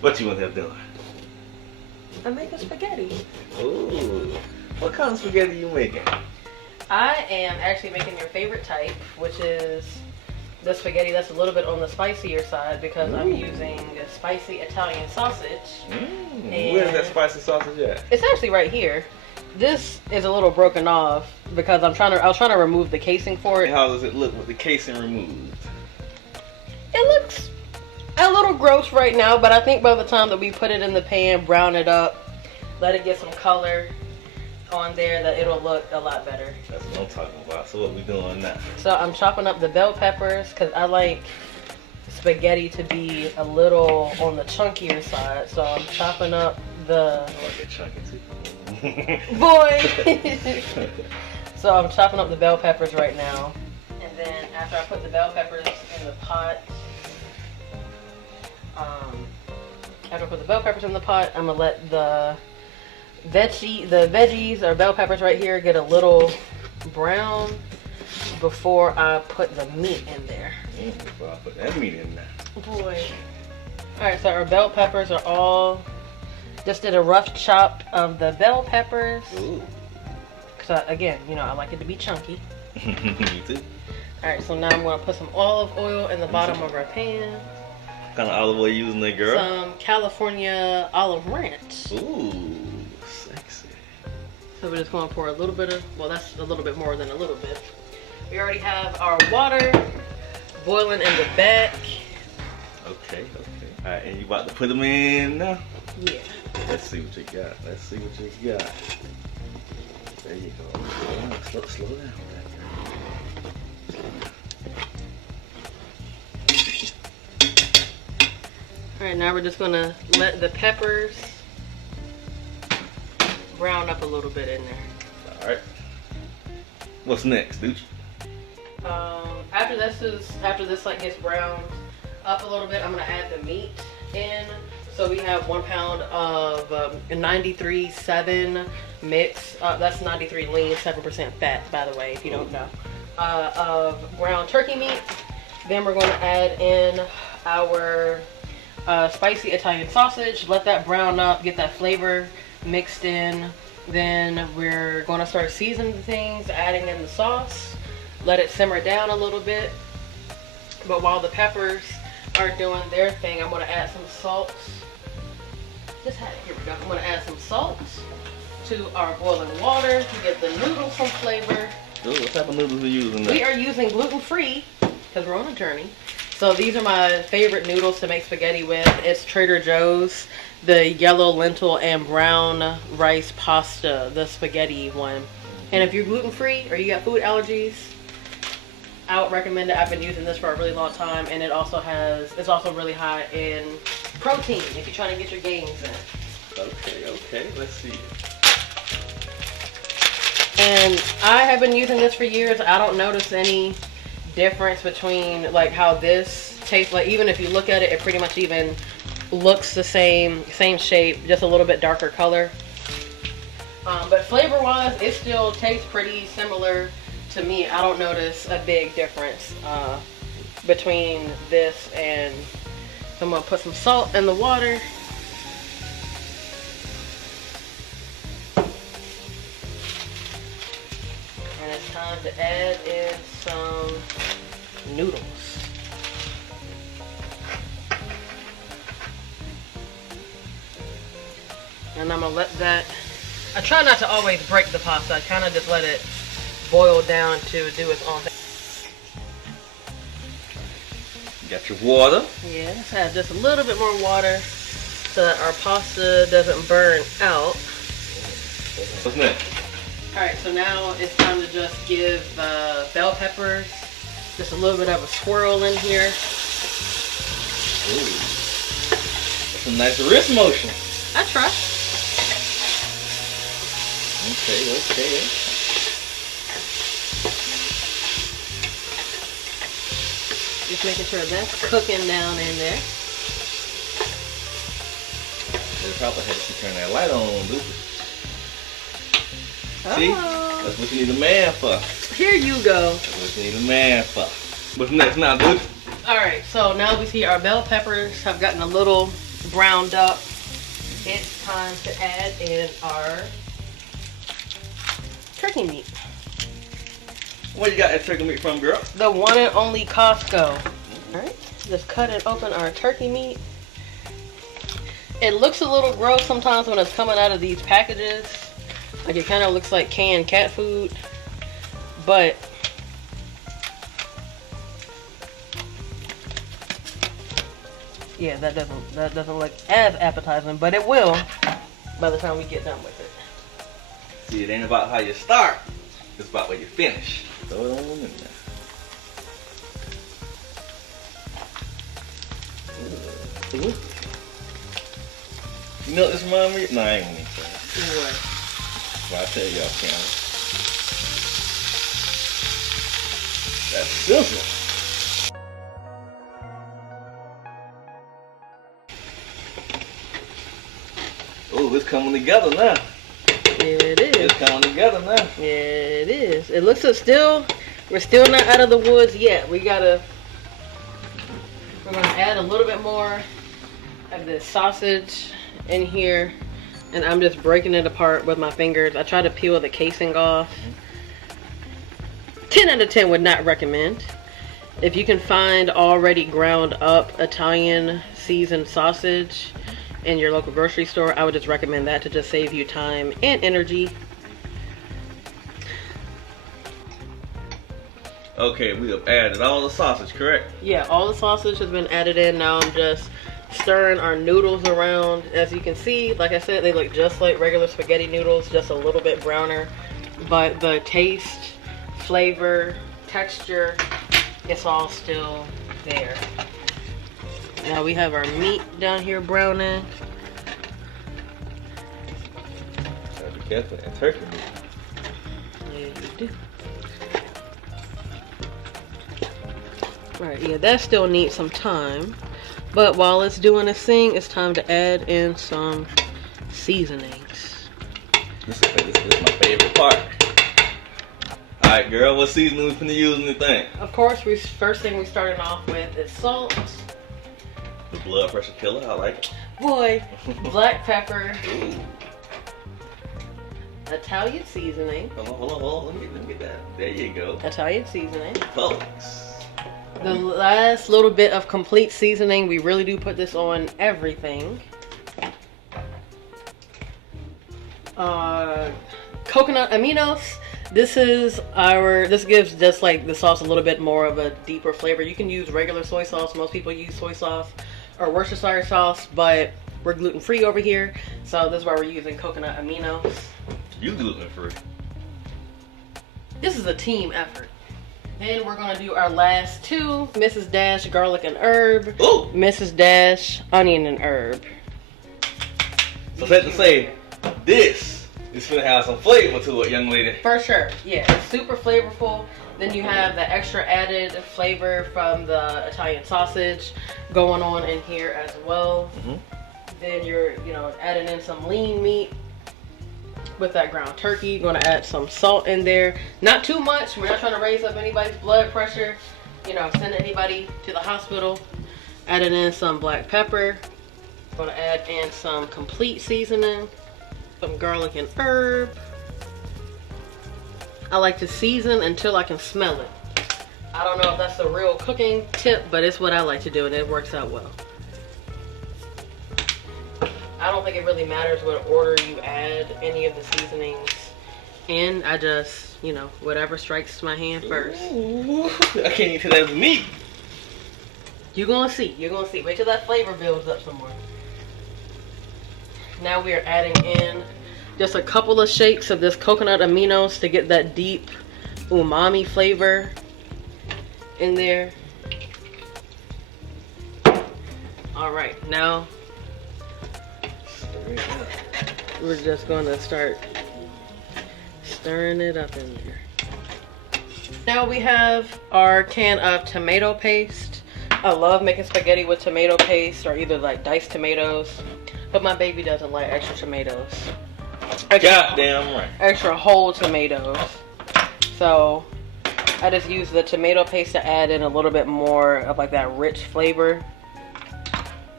What you want to have dinner? I'm making spaghetti. Ooh. What kind of spaghetti you making? I am actually making your favorite type, which is the spaghetti that's a little bit on the spicier side because I'm using a spicy Italian sausage. Where's that spicy sausage at? It's actually right here. This is a little broken off because I was trying to remove the casing for it. How does it look with the casing removed? It looks a little gross right now, but I think by the time that we put it in the pan, brown it up, let it get some color on there, that it'll look a lot better. That's what I'm talking about. So what we doing now? So I'm chopping up the bell peppers because I like spaghetti to be a little on the chunkier side. So I'm chopping up the... I like it chunky too. Boy! So I'm chopping up the bell peppers right now. And then after I put the bell peppers in the pot, I'm gonna let the veggies or bell peppers right here get a little brown before I put the meat in there. Before I put that meat in there. Boy. Alright, so our bell peppers are all... Just did a rough chop of the bell peppers. Ooh. Because, again, you know, I like it to be chunky. Me too. Alright, so now I'm going to put some olive oil in the bottom of our pan. What kind of olive oil you using there, girl? Some California olive ranch. Ooh, sexy. So we're just going to pour a little bit of... Well, that's a little bit more than a little bit. We already have our water boiling in the back. Okay. Alright, and you about to put them in now? Yeah. Let's see what you got. There you go. Slow down. Alright, now we're just going to let the peppers brown up a little bit in there. Alright. What's next, dude? After this like gets browned up a little bit, I'm gonna add the meat in. So we have 1 pound of 93.7 mix. That's 93 lean, 7% fat, by the way, if you don't know. Of ground turkey meat. Then we're going to add in our spicy Italian sausage. Let that brown up, get that flavor mixed in. Then we're going to start seasoning things, adding in the sauce. Let it simmer down a little bit. But while the peppers are doing their thing, I'm going to add some salt. Here we go. I'm going to add some salt to our boiling water to get the noodles some flavor. Ooh, what type of noodles are you using? We are using gluten-free because we're on a journey. So these are my favorite noodles to make spaghetti with. It's Trader Joe's, the yellow lentil and brown rice pasta, the spaghetti one. And if you're gluten-free or you got food allergies, I would recommend it. I've been using this for a really long time, and it's also really high in protein if you're trying to get your gains in. Okay, let's see. And I have been using this for years. I don't notice any difference between like how this tastes. Like even if you look at it, it pretty much even looks the same shape, just a little bit darker color. But flavor-wise, it still tastes pretty similar to me. I don't notice a big difference between this and... I'm gonna put some salt in the water. And it's time to add in some noodles. And I'm gonna let that... I try not to always break the pasta. I kind of just let it boil down to do its own thing. Got your water. Yeah, let's add just a little bit more water so that our pasta doesn't burn out. What's next? Alright, so now it's time to just give bell peppers just a little bit of a swirl in here. Ooh. That's a nice wrist motion. I try. Okay. Just making sure that's cooking down in there. They probably had to turn that light on, dude. See? That's what you need a man for. Here you go. That's what you need a man for. What's next now, dude? Alright, so now we see our bell peppers have gotten a little browned up, it's time to add in our turkey meat. Where you got that turkey meat from, girl? The one and only Costco. Alright, just cut and open our turkey meat. It looks a little gross sometimes when it's coming out of these packages. Like it kind of looks like canned cat food. But yeah, that doesn't look as appetizing, but it will by the time we get done with it. See, it ain't about how you start, it's about where you finish. Throw it on in there. Ooh. You know what this reminds me? No, I ain't gonna say it. What? Well, I'll tell y'all, Cameron. That's sizzle. Oh, it's coming together now. It is. It's coming together now. Yeah, it is. It looks we're still not out of the woods yet. We're gonna add a little bit more of this sausage in here, and I'm just breaking it apart with my fingers. I try to peel the casing off. 10 out of 10 would not recommend. If you can find already ground up Italian seasoned sausage in your local grocery store, I would just recommend that to just save you time and energy. Okay, we have added all the sausage, correct? Yeah, all the sausage has been added in. Now I'm just stirring our noodles around. As you can see, like I said, they look just like regular spaghetti noodles, just a little bit browner. But the taste, flavor, texture, it's all still there. Now we have our meat down here browning. Gotta be careful that turkey meat. Yeah, you do. Alright, yeah, that still needs some time. But while it's doing its thing, it's time to add in some seasonings. This is my favorite part. Alright, girl, what seasoning we finna use in the thing? Of course, first thing we started off with is salt. The blood pressure killer, I like it. Boy, black pepper. Ooh. Italian seasoning. Hold on. Let me get that. There you go. Italian seasoning. Folks. The last little bit of complete seasoning, we really do put this on everything. Coconut aminos. This gives just like the sauce a little bit more of a deeper flavor. You can use regular soy sauce. Most people use soy sauce or Worcestershire sauce, but we're gluten free over here. So this is why we're using coconut aminos. You gluten free. This is a team effort. Then we're gonna do our last two. Mrs. Dash garlic and herb. Ooh. Mrs. Dash onion and herb. So safe to say, this is gonna have some flavor to it, young lady. For sure, yeah, it's super flavorful. Then you have the extra added flavor from the Italian sausage going on in here as well. Then you're, adding in some lean meat with that ground turkey. You're gonna add some salt in there. Not too much. We're not trying to raise up anybody's blood pressure, send anybody to the hospital. Adding in some black pepper. Gonna add in some complete seasoning, some garlic and herb. I like to season until I can smell it. I don't know if that's the real cooking tip, but it's what I like to do and it works out well. I don't think it really matters what order you add any of the seasonings in. I just, whatever strikes my hand first. Ooh, I can't even tell that's meat. You're gonna see. Wait till that flavor builds up some more. Now we are adding in just a couple of shakes of this coconut aminos to get that deep umami flavor in there. All right, now we're just going to start stirring it up in there. Now we have our can of tomato paste. I love making spaghetti with tomato paste or either like diced tomatoes, but my baby doesn't like extra tomatoes. Goddamn right. Extra whole tomatoes. So I just use the tomato paste to add in a little bit more of like that rich flavor.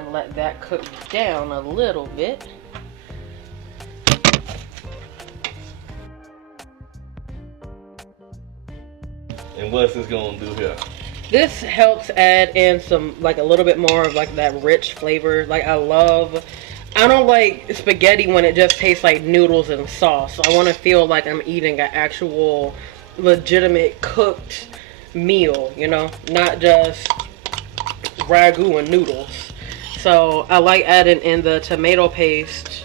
and let that cook down a little bit. And what's this gonna do here? This helps add in some, like, a little bit more of like that rich flavor. Like, I don't like spaghetti when it just tastes like noodles and sauce. I want to feel like I'm eating an actual legitimate cooked meal, you know, not just ragu and noodles. So I like adding in the tomato paste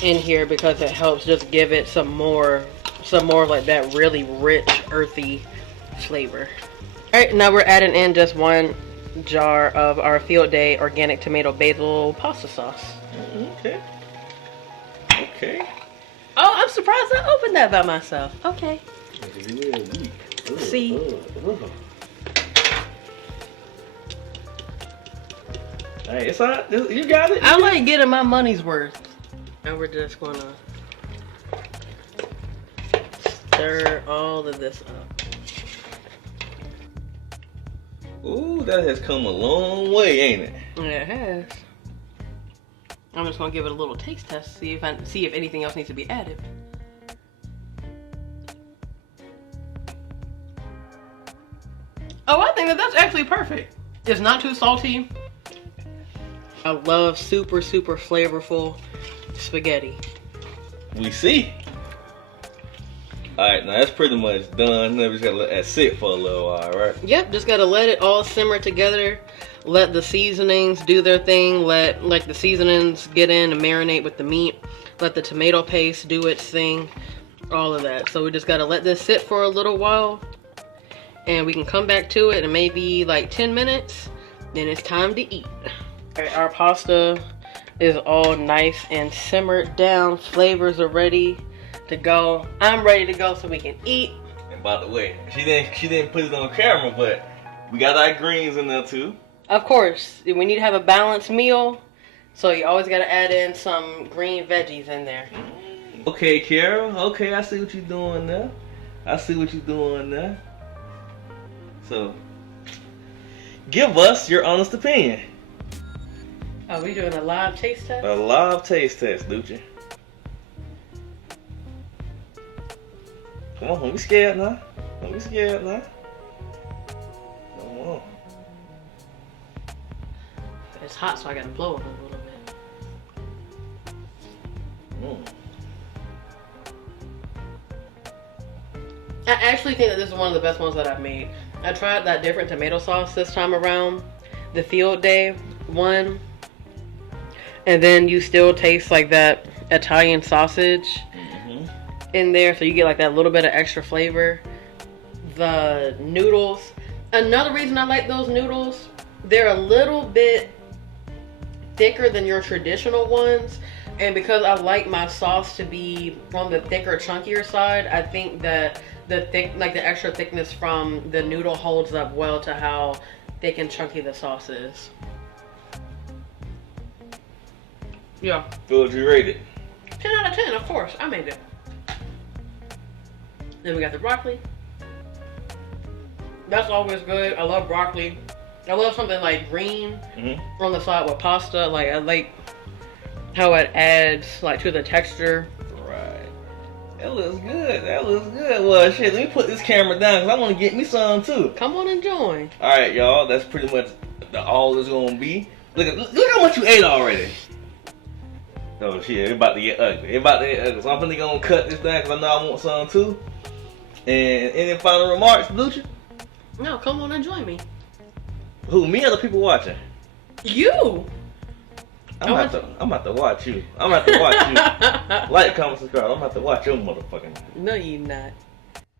in here because it helps just give it some more like that really rich earthy flavor. All right, now we're adding in just 1 jar of our Field Day organic tomato basil pasta sauce. Okay. Okay. Oh, I'm surprised I opened that by myself. Okay. See. Hey, it's all right. You got it. I like getting my money's worth. And we're just gonna stir all of this up. Ooh, that has come a long way, ain't it? Yeah, it has. I'm just gonna give it a little taste test, see if anything else needs to be added. Oh, I think that's actually perfect. It's not too salty. I love super, super flavorful spaghetti. We see. Alright, now that's pretty much done. Now we just gotta let that sit for a little while, right? Yep, just gotta let it all simmer together. Let the seasonings do their thing. Let the seasonings get in and marinate with the meat. Let the tomato paste do its thing. All of that. So we just gotta let this sit for a little while. And we can come back to it in maybe like 10 minutes. Then it's time to eat. Alright, our pasta is all nice and simmered down. Flavors are ready to go. I'm ready to go so we can eat. And by the way, she didn't put it on camera, but we got our greens in there too. Of course, we need to have a balanced meal, so you always got to add in some green veggies in there. Okay, Cara. Okay, I see what you're doing there. I see what you're doing there. So, give us your honest opinion. Are we doing a live taste test? A live taste test, Lucha. Come on, don't be scared now. Don't be scared now. Come on. It's hot, so I gotta blow it a little bit. I actually think that this is one of the best ones that I've made. I tried that different tomato sauce this time around, the Field Day one, and then you still taste like that Italian sausage in there, so you get like that little bit of extra flavor. The noodles, another reason I like those noodles, they're a little bit thicker than your traditional ones, and because I like my sauce to be on the thicker, chunkier side, I think that the extra thickness from the noodle holds up well to how thick and chunky the sauce is. Yeah. So would you rate it? 10 out of 10, of course. I made it. Then we got the broccoli. That's always good. I love broccoli. I love something like green on the side with pasta. Like, I like how it adds like to the texture. Right. That looks good. That looks good. Well, shit, let me put this camera down because I want to get me some too. Come on and join. All right, y'all. That's pretty much all it's gonna be. Look how much you ate already. Oh shit, it's about to get ugly. It's about to get ugly. So I'm finna gonna cut this down because I know I want some too. And any final remarks, Lucha? No, come on and join me. Who, me or the people watching? You. I'm about to watch you. I'm about to watch you. Like, comment, subscribe. I'm about to watch your motherfucking. No, you not.